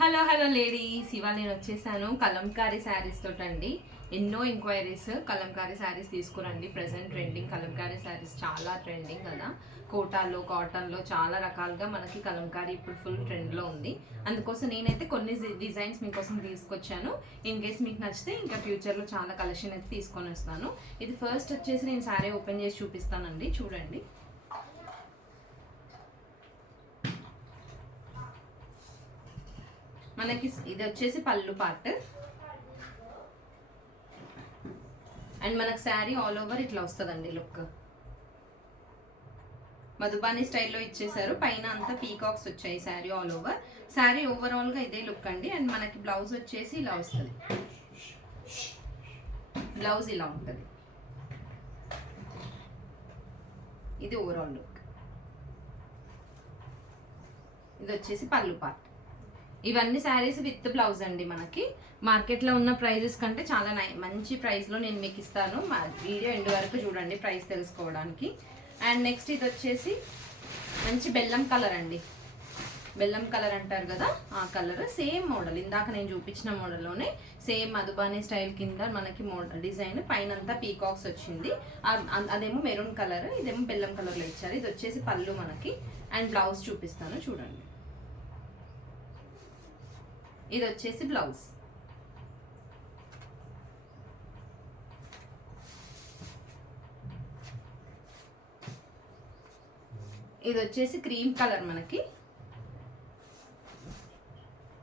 Hello hello ladies ఇవాళ నేను వచ్చేసాను కలంకారీ శారీస్ తోటండి. ఎన్నో ఎంక్వైరీస్ కలంకారీ శారీస్ తీసుకురండి. ప్రజెంట్ ట్రెండింగ్ కలంకారీ శారీస్ చాలా ట్రెండింగ్ కదా. కోటాలో కాటన్లో చాలా రకాలుగా మనకి కలంకారీ ఇప్పుడు ఫుల్ ట్రెండ్లో ఉంది. అందుకోసం నేనైతే కొన్ని డిజైన్స్ మీకోసం తీసుకొచ్చాను. ఇన్ కేస్ మీకు నచ్చితే ఇంకా ఫ్యూచర్లో చాలా కలెక్షన్ అయితే తీసుకొని వస్తాను ఇది ఫస్ట్ వచ్చేసి నేను శారీ ఓపెన్ చేసి చూపిస్తానండి. చూడండి. మనకి ఇది వచ్చేసి పళ్ళు పార్ట్ అండ్ మనకు శారీ ఆల్ ఓవర్ ఇట్లా వస్తుందండి లుక్ మధుబాని స్టైల్లో ఇచ్చేసారు. పైన అంతా పీకాక్స్ వచ్చాయి శారీ ఆల్ ఓవర్ శారీ ఓవరాల్గా ఇదే లుక్ అండి. అండ్ మనకి బ్లౌజ్ వచ్చేసి ఇలా వస్తుంది. బ్లౌజ్ ఇలా ఉంటుంది. ఇది ఓవరాల్ లుక్ ఇది వచ్చేసి పళ్ళు పార్ట్ ఇవన్నీ శారీస్ విత్ బ్లౌజ్ అండి మనకి. మార్కెట్లో ఉన్న ప్రైజెస్ కంటే చాలా నై మంచి ప్రైస్లో నేను మీకు ఇస్తాను. మా వీడియో ఎండ్ వరకు చూడండి ప్రైస్ తెలుసుకోవడానికి. అండ్ నెక్స్ట్ ఇది వచ్చేసి మంచి బెల్లం కలర్ అండి. బెల్లం కలర్ అంటారు కదా ఆ కలర్. Same model. ఇందాక నేను చూపించిన మోడల్లోనే సేమ్ మధుబాని స్టైల్ కింద మనకి మోడల్ డిజైన్. పైన అంతా పీకాక్స్ వచ్చింది. అదేమో మెరూన్ కలర్ ఇదేమో బెల్లం కలర్లో ఇచ్చారు. ఇది వచ్చేసి పళ్ళు మనకి. అండ్ బ్లౌజ్ చూపిస్తాను చూడండి. ఇది వచ్చేసి బ్లౌజ్. ఇది వచ్చేసి క్రీమ్ కలర్ మనకి.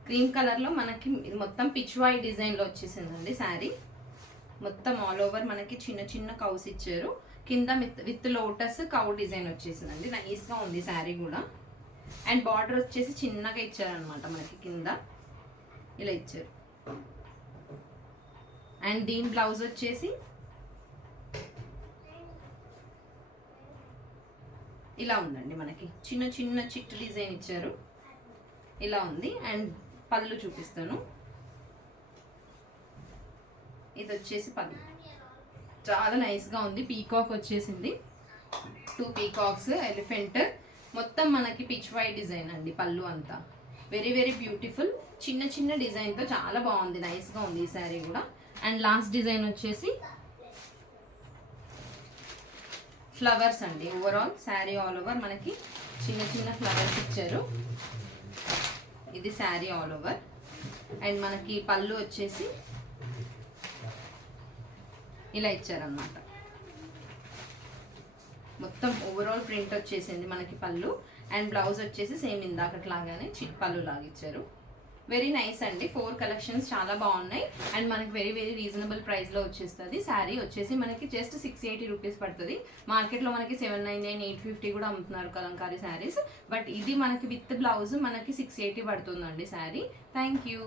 క్రీమ్ కలర్లో మనకి ఇది మొత్తం పిచ్వాయి డిజైన్లో వచ్చేసిందండి శారీ. మొత్తం ఆల్ ఓవర్ మనకి చిన్న చిన్న కౌస్ ఇచ్చారు. కింద with with lotus cow design వచ్చేసిందండి. నైస్గా ఉంది శారీ కూడా. అండ్ బార్డర్ వచ్చేసి చిన్నగా ఇచ్చారనమాట మనకి కింద. ఇలా ఇచ్చారు. అండ్ దీని బ్లౌజ్ వచ్చేసి ఇలా ఉందండి మనకి. చిన్న చిన్న చిట్ డిజైన్ ఇచ్చారు. ఇలా ఉంది. అండ్ పళ్ళు చూపిస్తాను. ఇది వచ్చేసి పళ్ళు. చాలా నైస్గా ఉంది. పీకాక్ వచ్చేసింది. టూ పీకాక్స్ ఎలిఫెంట్ మొత్తం మనకి పిచ్ వై డిజైన్ అండి పళ్ళు అంతా. Very very beautiful. చిన్న చిన్న డిజైన్తో చాలా బాగుంది. నైస్గా ఉంది ఈ శారీ కూడా. అండ్ లాస్ట్ డిజైన్ వచ్చేసి ఫ్లవర్స్ అండి. ఓవరాల్ శారీ ఆల్ ఓవర్ మనకి చిన్న చిన్న ఫ్లవర్స్ ఇచ్చారు. ఇది శారీ ఆల్ ఓవర్ అండ్ మనకి పళ్ళు వచ్చేసి ఇలా ఇచ్చారన్నమాట. మొత్తం ఓవరాల్ ప్రింట్ వచ్చేసింది మనకి పళ్ళు. అండ్ బ్లౌజ్ వచ్చేసి సేమ్ ఇందాకట్లాగానే చిట్ పళ్ళు లాగా ఇచ్చారు వెరీ నైస్ అండి. ఫోర్ కలెక్షన్స్ చాలా బాగున్నాయి. అండ్ మనకి వెరీ వెరీ రీజనబుల్ ప్రైస్లో వచ్చేస్తుంది. శారీ వచ్చేసి మనకి జస్ట్ సిక్స్ ఎయిటీ రూపీస్ పడుతుంది. మార్కెట్లో మనకి seven nine nine eight fifty కూడా అమ్ముతున్నారు కలంకారీ శారీస్ బట్ ఇది మనకి విత్ బ్లౌజ్ మనకి సిక్స్ ఎయిటీ పడుతుందండి శారీ థ్యాంక్ యూ